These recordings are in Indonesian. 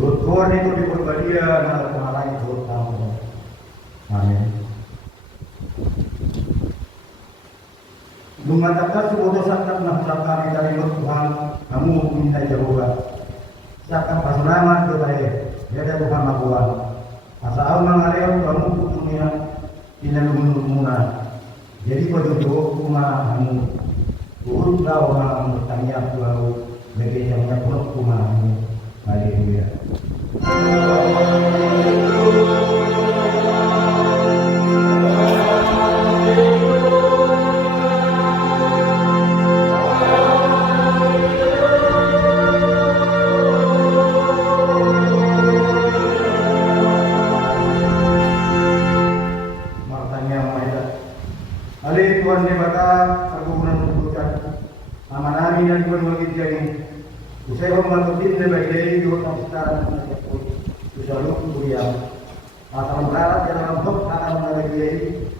Tuhan itu diperbadia dan kemarahan turut kamu. Amin. Mengatakan sebuah sakat nafsu kami dari Tuhan, kamu minta Jehovah. Sakat pasulaman kepada dia Tuhan Tuhan. Asal mengalih kamu putunya tidak lumuna. Jadi pada jauh rumah kamu, urut kau orang bertanya kau bagi yang nyapun rumahmu. Haleluya. Tuhan dibata perkebunan hutan amanami dan berbagi jadi usai membantu tim lebih juga sekarang selalu kuliah asal berat dalam hub akan mengalami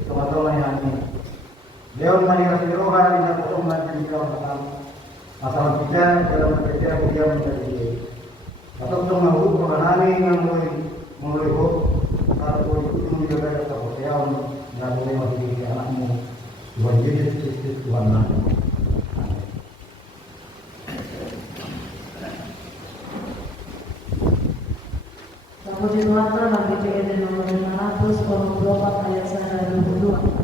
teman-teman yang ini dia mengalami roha di kosong dan di dalam asal kita dalam bekerja kuliah menjadi atau untuk menghubung pengalami yang mulai hub atau itu juga ada kepercayaan dan boleh masih anakmu Tuhan Yesus Kristus Tuhan Nabi. Puji Tuhan dalam PJD nomor 524 ayat 122.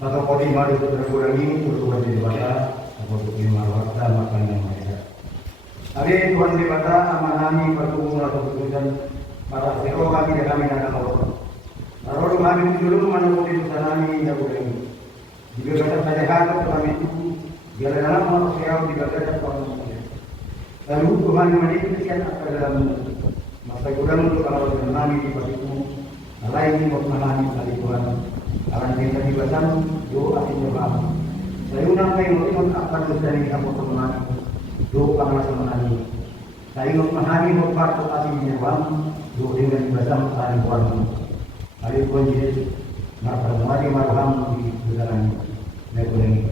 Maka kau lima itu terkurangi untuk daripada untuk lima waktu makan yang mereka. Hari Tuhan daripada amanami pertumbuhan atau keputusan para sero kami dan kami akan Allah. Lalu kami dulu menunggu di sana ini yang kurangi. Jika kata saja harap kami itu jalan dalam manusia jika kata Tuhan. Lalu Tuhan menitipkan apa dalam masa kurang untuk kalau kami di pasiku. Lain untuk mengalami kali Tuhan. Akan kita dibasam, yo akan jawab. Saya undang kayu untuk apa dari kamu teman, yo panggil semenani. Saya untuk menghani untuk kartu kasih jawab, yo dengan dibasam akan kuat. Hari pun jadi marhamati marham di dalam negeri.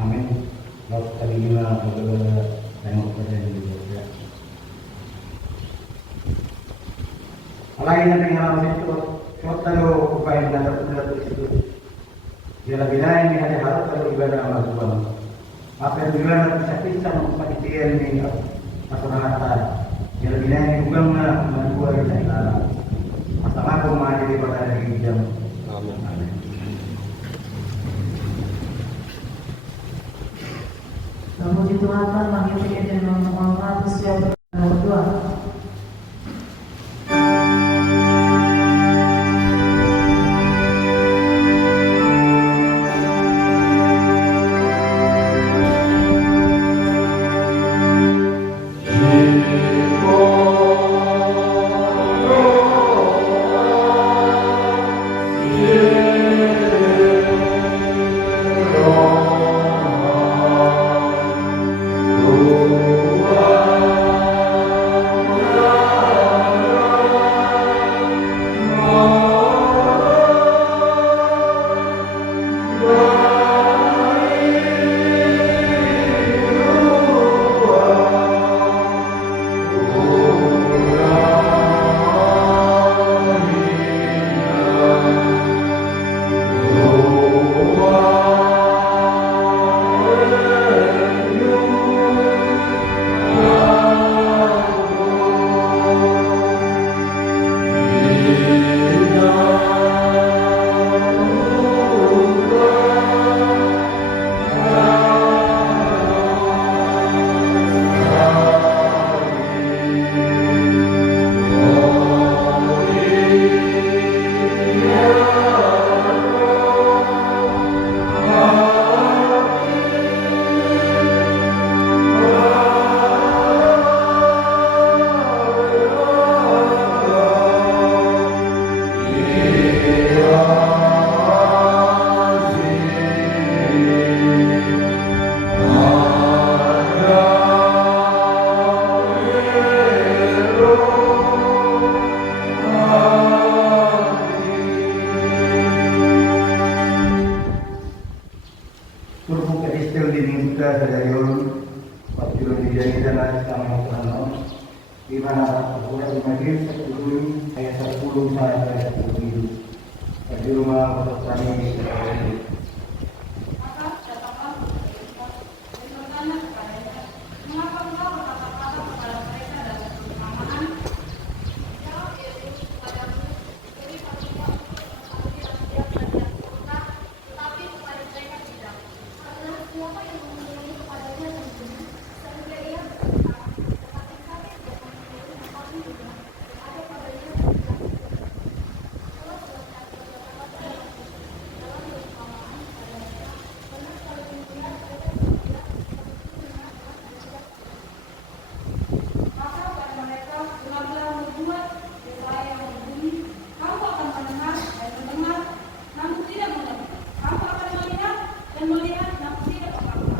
Amin. Lalu kali ini saya mau berjaya di Indonesia. Lain yang tinggal itu. Kalau upaya mendapat itu, dia lebih lain di hari harus kalau ibadah amal Tuhan. Apa yang ibadah bisa pisah mengkatikan ini masyarakat. Dia lebih lain juga menjual di sana. Sama aku mengajar pada hari jam. Amin. Namun Tuhan mengikuti dengan menghormati siapa berdua. di mana Al-Quran Majid 10 ayat 10 sampai ayat 10 di rumah Pondok Tani. dan melihat namun tidak apa-apa.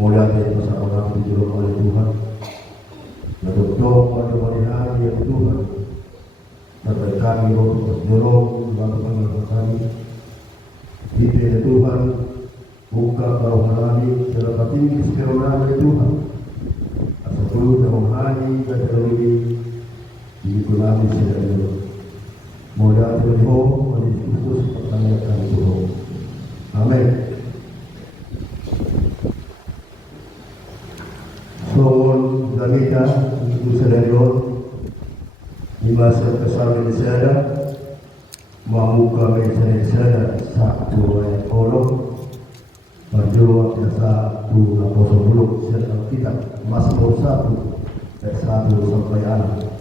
Mulia dari masa orang dijuluk oleh Tuhan. Menunjuk pada hari yang Tuhan. Sampai kami untuk berjolong dalam pengenalan kami. Kita Tuhan buka rohani dalam hati sekarang dari Tuhan. Asal dulu rohani dan terlebih digunakan secara mulia Tuhan menjadi khusus pertanyakan Tuhan. Amin. Soal gamita itu sedarion di masa kesal di sana membuka meja sana satu ayat kolom berjumlah satu kosong belum sedang kita Mazmur 1 ayat 1 sampai 6.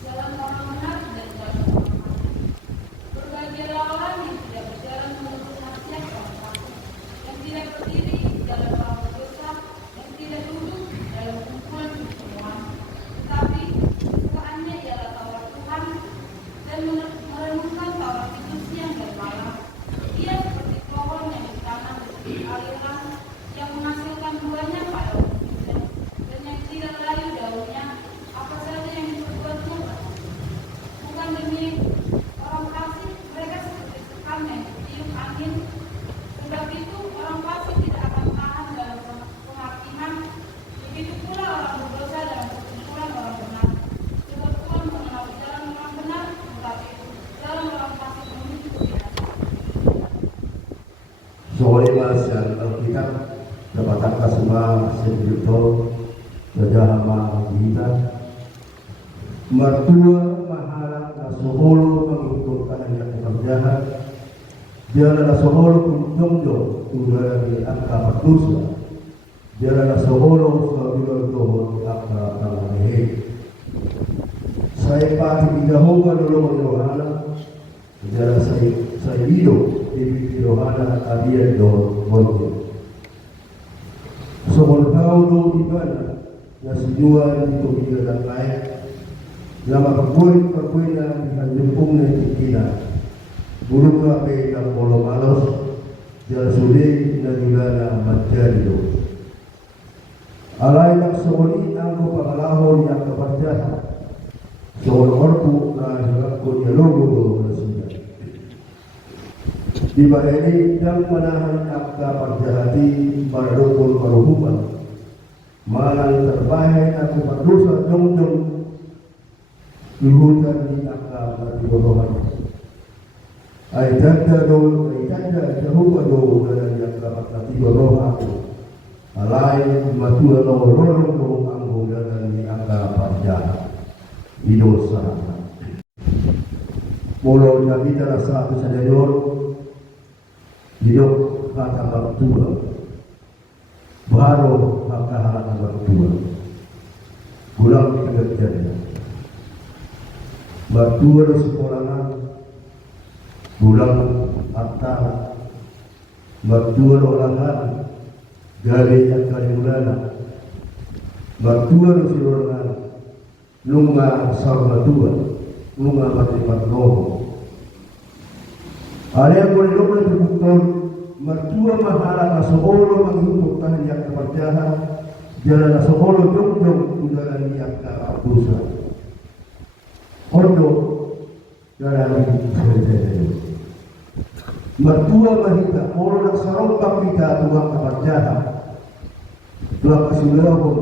Jalan orang benar dan jalan orang fasik. Berbahagialah orang yang tidak berjalan menurut nasihat orang fasik, yang tidak berdiri di jalan orang berdosa, yang tidak duduk dalam kumpulan pertemuan. Tetapi kesukaannya ialah Taurat Tuhan dan merenungkan Taurat itu siang dan malam. Dia seperti pohon yang ditanam di tepi aliran, yang menghasilkan buahnya pada waktunya dan yang tidak layu daunnya. Apa saja yang diperbuat Tuhan. Bukan demi orang fasik, mereka seperti sekam yang ditiup angin. Sebab itu orang fasik tidak akan tahan dalam penghakiman. Begitu pula orang berdosa dalam perkumpulan orang benar. Sebab Tuhan mengenal jalan orang benar, tetapi jalan orang fasik menuju kebinasaan. Soal yang Alkitab dapat semua sejuta sejahama kita mertua mahala na soholo mengikutkan yang pekerjaan dia adalah soholo kunjungjo udara di angka berdosa dia adalah soholo sabila dohon angka kalahehe saya pati bidahoga dulu menyohana dia adalah saya hidup di rohana kalian dohon boleh. Soal kau ibada na sejua itu tidak lain lama perkuin na jempung na tikina bulu ka pe na polo malos dia sulit na gulana menjadi alai nak soli angko pangalahon yang kepercayaan soal orku na hilangku dialogo do na sida di bawah ini yang menahan akta perjahati pada rukun perhubungan malang terbaik aku berdosa jong-jong dihutan di akta perjodohan ayatanda jauh kado dan yang dapat nanti jodoh aku alai matua lorong kong anggung dan di akta perjahat di dosa mulau nabi dalam satu sadador hidup kata bertua baru maka halakan bertua pulang kerjanya bertua di sekolahan pulang atas bertua olangan gari yang kalimulana bertua di sekolahan lunga sama tua lunga mati patloh ada yang boleh dokter terbukti mertua mahala na soholo menghukumkan yang kepercayaan jalan na soholo jong-jong udara yang dosa ondo jalan ini mertua mahita orang sarompak kita tuang kepercayaan tuang kesulawon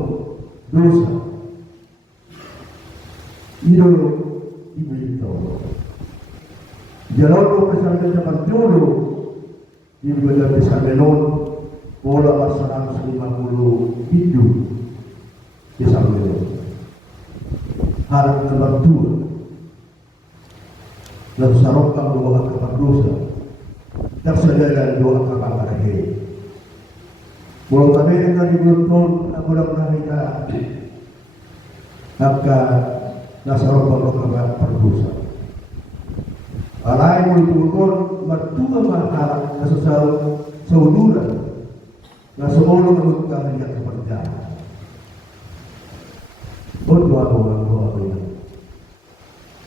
dosa idolo ibu jalan ko pesan sa pagjulo di beberapa menon pola pasarang 50 video di menon harap terbantu dan sarokang doa kepada dosa dan sedangkan doa kepada akhir walau kami dengan dibutuhkan aku dah pernah kita maka nasarokang doa kepada dosa alai mulutun mertua mahal nasasal sauduran na semolo mengutkan yang kepercayaan berdoa ini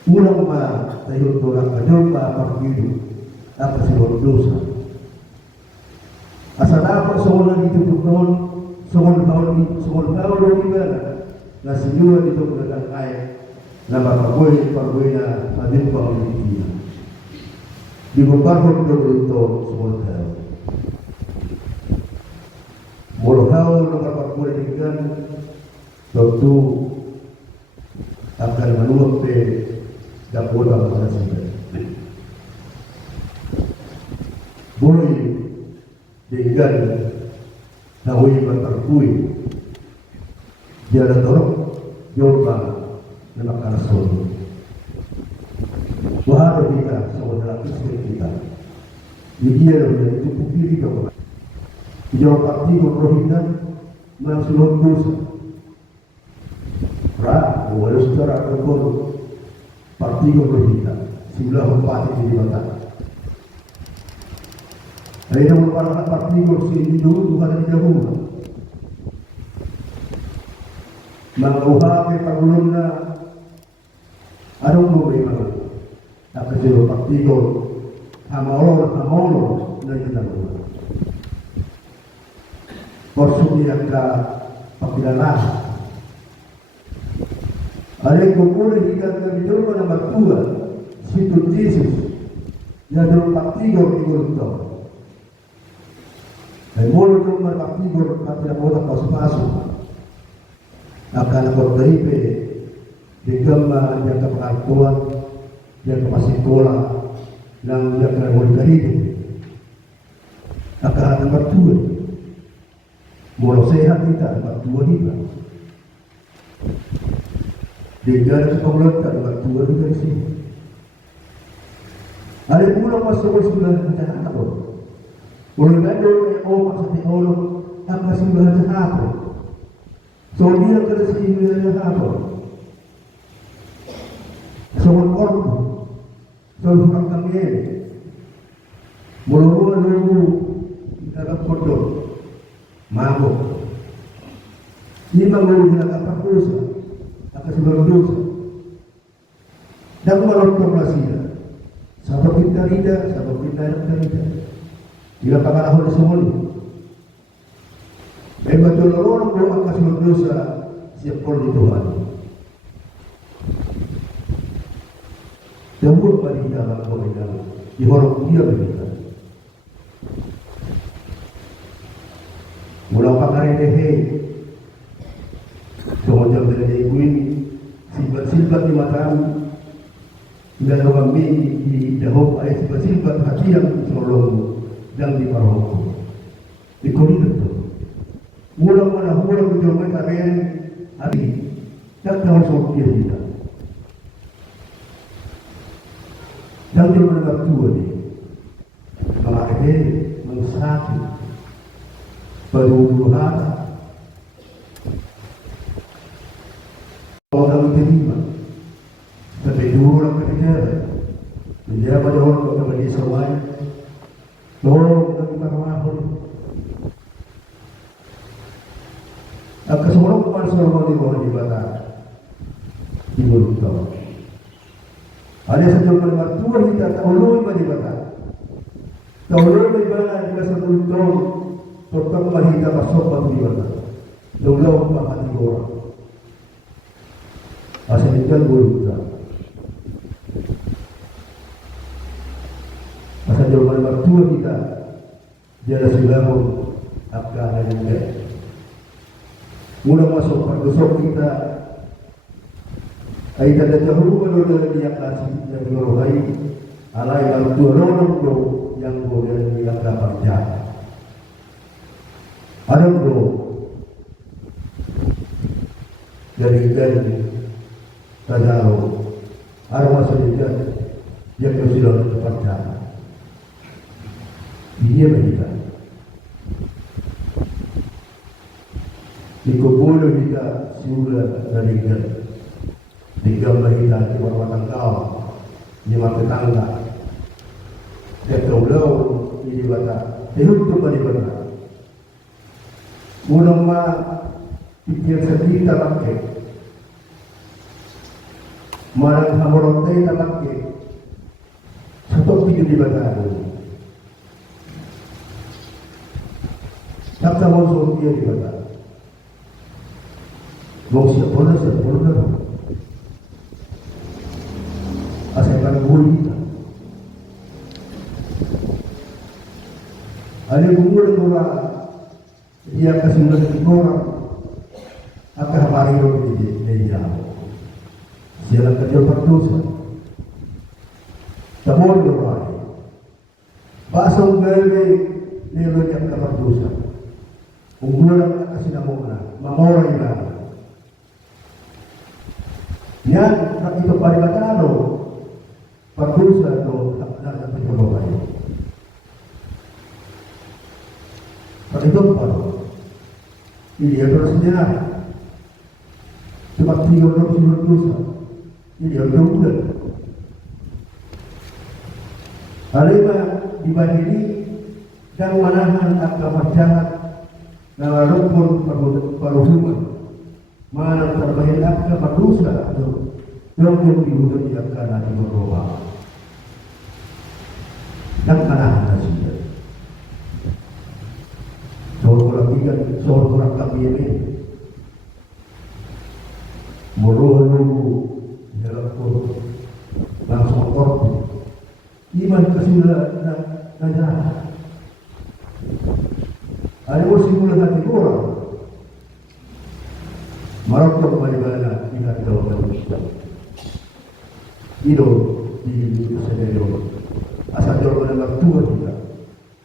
ulang ma tayo tolak kajolpa partido at si dosa asal dapat sa ulang ditutup noon Sumul kaul kita na sinua dito dengan ay na makaboy na adin pa ang itina. Di ko parang dito sumul kaul. Mulu kaul na makaboy dengan tentu akan meluap pe dapur bangsa sendiri. Boleh dengan nahui berterkui dia ada dorong jorba na makarason. Wahada kita saudara istri kita. Dia yang itu pupili kau. Dia parti rohinan masulun dosa. Pra, walau secara tergolong parti rohinan sebelah empat di mata. Ada yang merupakan parti kursi dulu Tuhan di jauh. Menguha ke pangulun na anong problema na kasi parti ko amor na ginagawa. Porso niya ka pagkilala. Alay ko po na higat na bidyo ko na magtuwa si Jesus na doon parti ko ito. Ay mulu kong markapigor at pinakota pasu-pasu. Akan ako daripe digam yang kapakatuan yang kapasikola ng yang karamol karido. Akan bertuan. Mulu sehat kita bertuan kita. Digam kapagulatan bertuan kita di sini. Ada mulu masuk sebulan kita ako. Walau ada orang maksudnya orang apa sih bahasa apa? So dia kena sih bahasa apa? So orang, so orang kami, mulu dalam foto, mabuk. Ini mengurus apa dosa? Apa sebab dosa? Dan malam formasinya, sabab kita tidak, sabab kita tidak. Bila panganahon na sumuli. May matulungan ko ang kasunod sa siyapol ni Tuhan. Tunggu bagi dalam komentar. Dihorong dia berita. Mula pangarin dehe. Sumojang dari ibu ini. Silbat-silbat di matamu. Dan kami di dahok ay silbat-silbat hati yang selolongmu. Dan di paroko, di koridor itu, mula berjumpa kalian hari, tak tahu soal kita. Dan dia mendengar tua ni, mengakhiri, mensakit, berhubungan, orang terima, tapi dua orang kerja, menjawab orang kepada Israel. Tolong kita kemahun. Keseluruhan kepada di bawah jembatan di Buluto. Ada sejauh pada Tuhan kita tahu pada jembatan. Tahu pada kita sebelum tentang kita masuk pada jembatan. Dulu makan di orang. Asal kita Buluto. Masa jawaban mertua kita dia ada silamun akan ada mula masuk perdosok kita ay kada jauh kalau dia kasih yang rohai alai mertua nolong do yang boleh dia dapat jaga ada do dari tajau arwah sedikit dia kesulitan dapat jaga. Dia berita. Dikubur kita sudah dari gambar kita di bawah tangkau di mata tangga. Ketaulau di bawah. Tehuk tu pada bawah. Unang ma pikir sedih tak pakai. Marang hamorotai tak pakai. Satu pikir di bawah. Tak tahu soal dia di mana. Mau siap boleh asalkan guru kita. Ada guru orang dia kasih orang akan hari ini dia siapa kerja berdosa. Tabur orang bahasa unggawe nilai yang berdosa. Unggulan kasih nama mamora ina. Yan itu paribatano berdosa atau tak berdosa. Pada itu apa? Ini dia bersejarah. Sebab dia berdosa. Ini dia berdosa. Alima dibagi ini dan menahan agama jahat dan rukun perhukuman. Mana terbaik agama dosa yang dihukum dia karena berubah. Dan menahan nasihat. Seorang kami ini meruh dalam Quran langsung korban iman kesudah dan ada usia hati orang marah bagaimana ingat dalam Islam hidup di sendiri asal jalan yang tua kita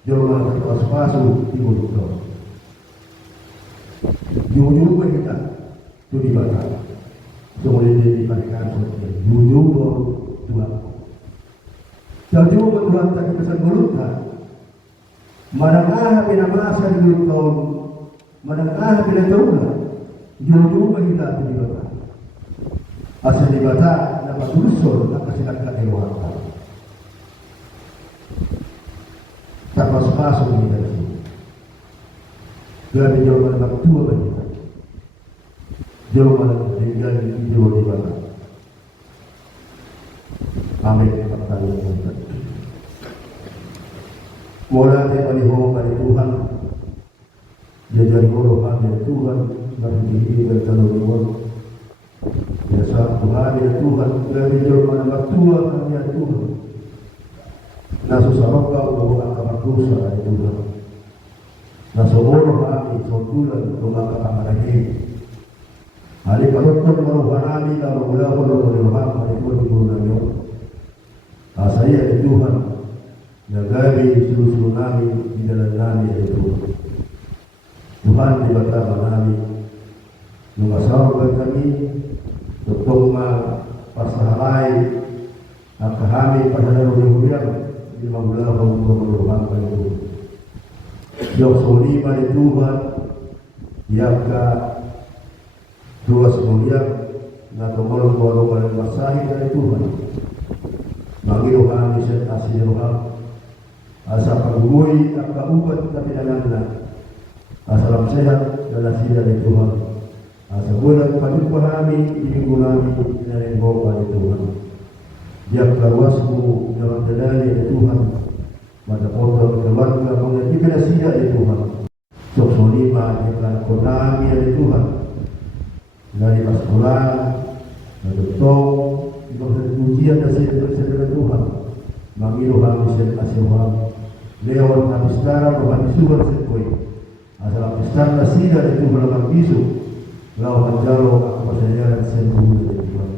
jalan yang terpas-pasu di mulut jujur kita itu dibaca semuanya dipakai jujur Tuhan jujur Tuhan tadi pesan mulutnya manakah bila masa di mulut tahun manakah bila tahun jujur kita itu dibaca asal dibaca dapat usul akan sedangkan hewan tak masuk di dalam dari jawaban tua bagi kita. Jawaban tinggal di jawa di mana. Amin. Wala tebali ho kali Tuhan. Jajari horo kami Tuhan. Dari diri dan tanah biasa Tuhan ya Tuhan. Dari jawaban tua kami ya Tuhan. Nasusarokau bahwa akan dosa ya Tuhan. Nasooro kami sotulan rumah kamarahi. Hari kalotong maruhanami na magula ko ng maluhang malikod namin. Saya ya Tuhan, nagari susu namin, inalan namin ya Tuhan. Tuhan di batama namin, nung asawa kami, tutong pasahalay, at kahami padalaro ng huriyang, di magula ko ng maluhang malikod. Yang solima di Tuhan, yang ka dua semulia, na tumulong pada masahi dari Tuhan. Mangiruhan iset asiruhan, asa pagugui at kaubat na pinanganla, asalam sehat dan asih dari Tuhan. Asa bulan pagupahami, ibigulami, inalimbawa dari Tuhan. Yang karwasmu dalam dalali dari Tuhan, pada foto keluarga mengajikan sia ya Tuhan. Sok solima yang konami ya Tuhan. Dari paskulan, dari tong, dari ujian dan saudara Tuhan. Mengiru kami asirwam. Lewat nabistara rohani sugar sekoi. Asal nabistara sida ya Tuhan dalam bisu. Lau menjalo aku percaya sembuh ya Tuhan.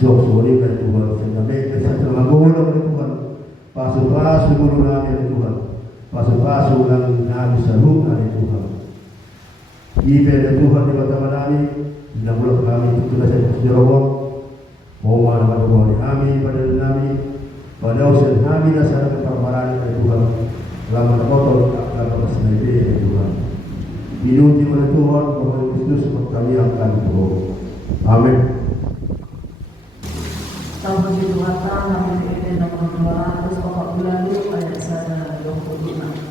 Sok solima ya Tuhan. Sehingga mereka sadar lagola ya Tuhan. Pasu-pasu guru nabi ya Tuhan. Pasu-pasu ng nabi sa lupa ya Tuhan. Ibe ya Tuhan di batama nabi. Namulat kami itu sudah saya berjawab. Mohon maaf kami pada nabi. Pada usia kami dasar kepermaran ya Tuhan. Lama kotor akan bersenai ya Tuhan. Diuji oleh Tuhan bahwa Kristus kami akan Tuhan. Amin. Tahun Tuhan namun itu nomor 200 pokok bulan ayat 25.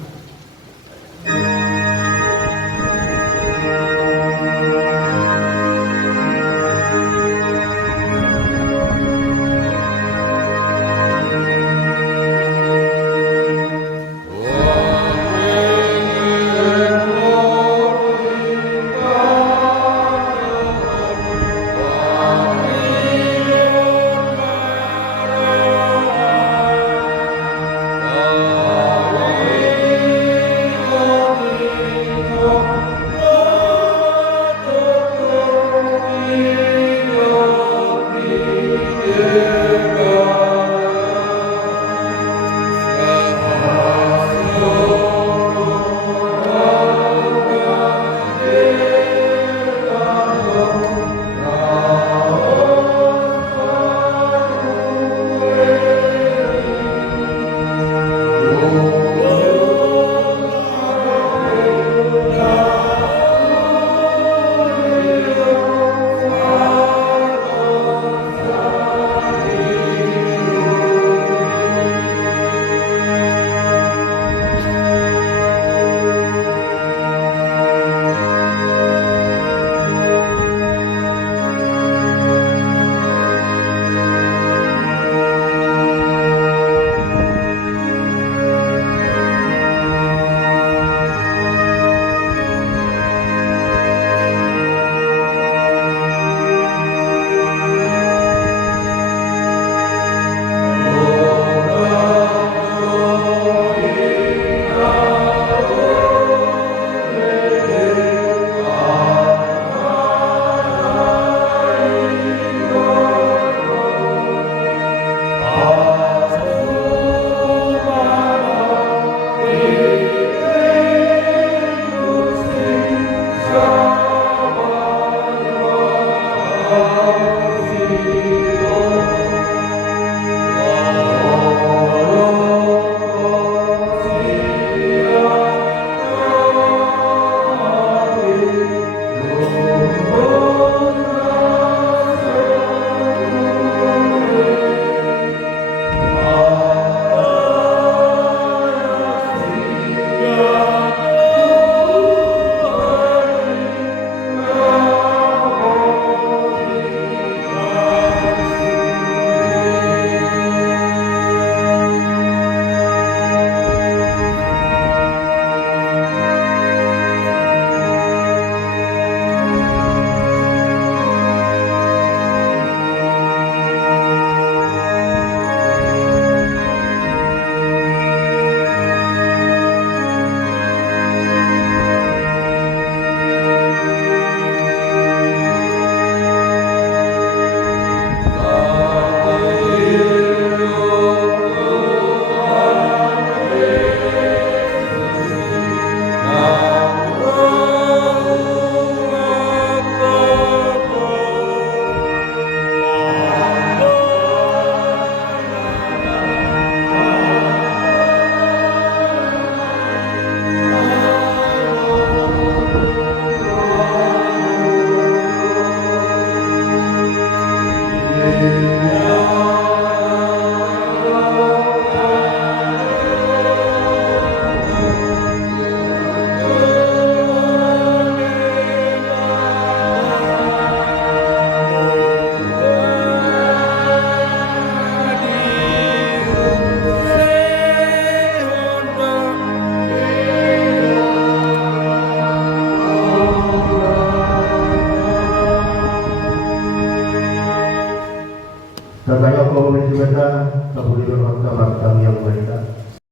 Terbaik kau mencipta kebutuhan orang yang mereka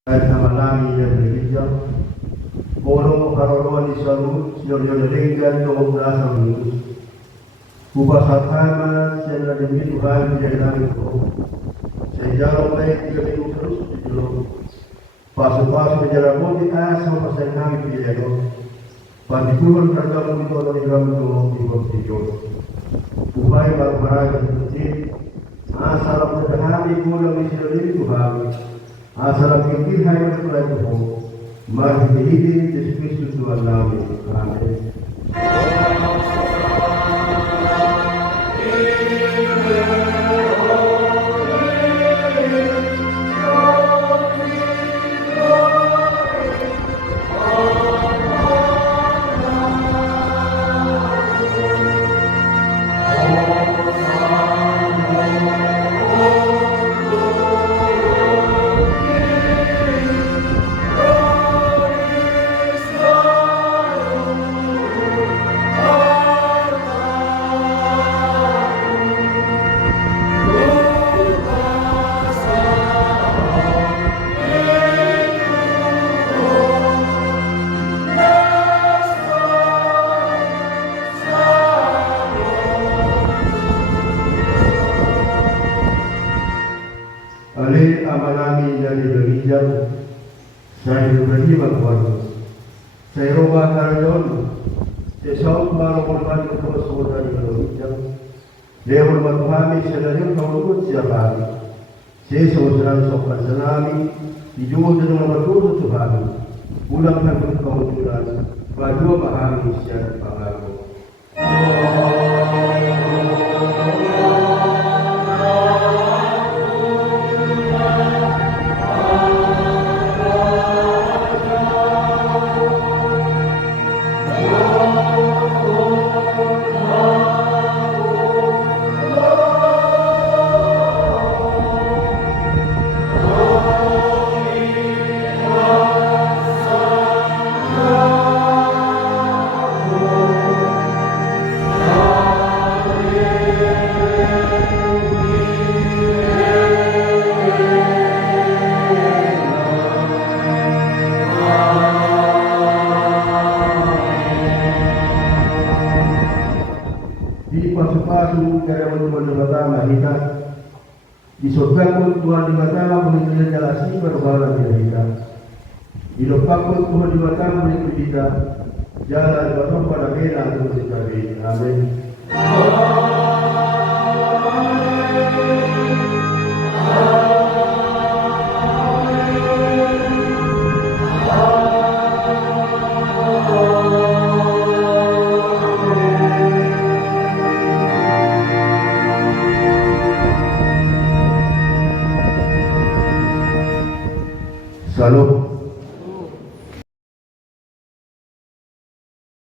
dan amalami yang berbeda. Orang karoron disalut, siapa lenggan kau merasa menurut. Kubah sama saya demi Tuhan tidak nabi kau. Saya jalan baik 3 minggu terus di jalan. Pasu-pasu berjalan pun kita sama saya nabi tidak kau. Pandikulan tergabung di dalam dalam di bawah tidur. Upaya baru-baru terjadi. Asalam sederhana gula misalnya Tuhan. Asalam kekil hai berkulai Tuhan. Mari dihidin Yesus Kristus Tuhan kami. Amin. Oleh amalami dari Indonesia, saya berbagi bahwa saya roba karajon, saya sahut malu korban kepada saudara Indonesia. Dia hormat kami sedang kau siapa? Saya saudara sopan selami, hidupnya dengan betul Tuhan. Ulangkan kau Tuhan, baju pahami siapa pahami. Di pasu-pasu karyawan Tuhan di Batama kita disorgakan Tuhan di Batama menjadi jalasi berbalan di kita. Dilopakkan Tuhan di Batama menjadi kita jalan Batama pada bela untuk kita. Amin. Salam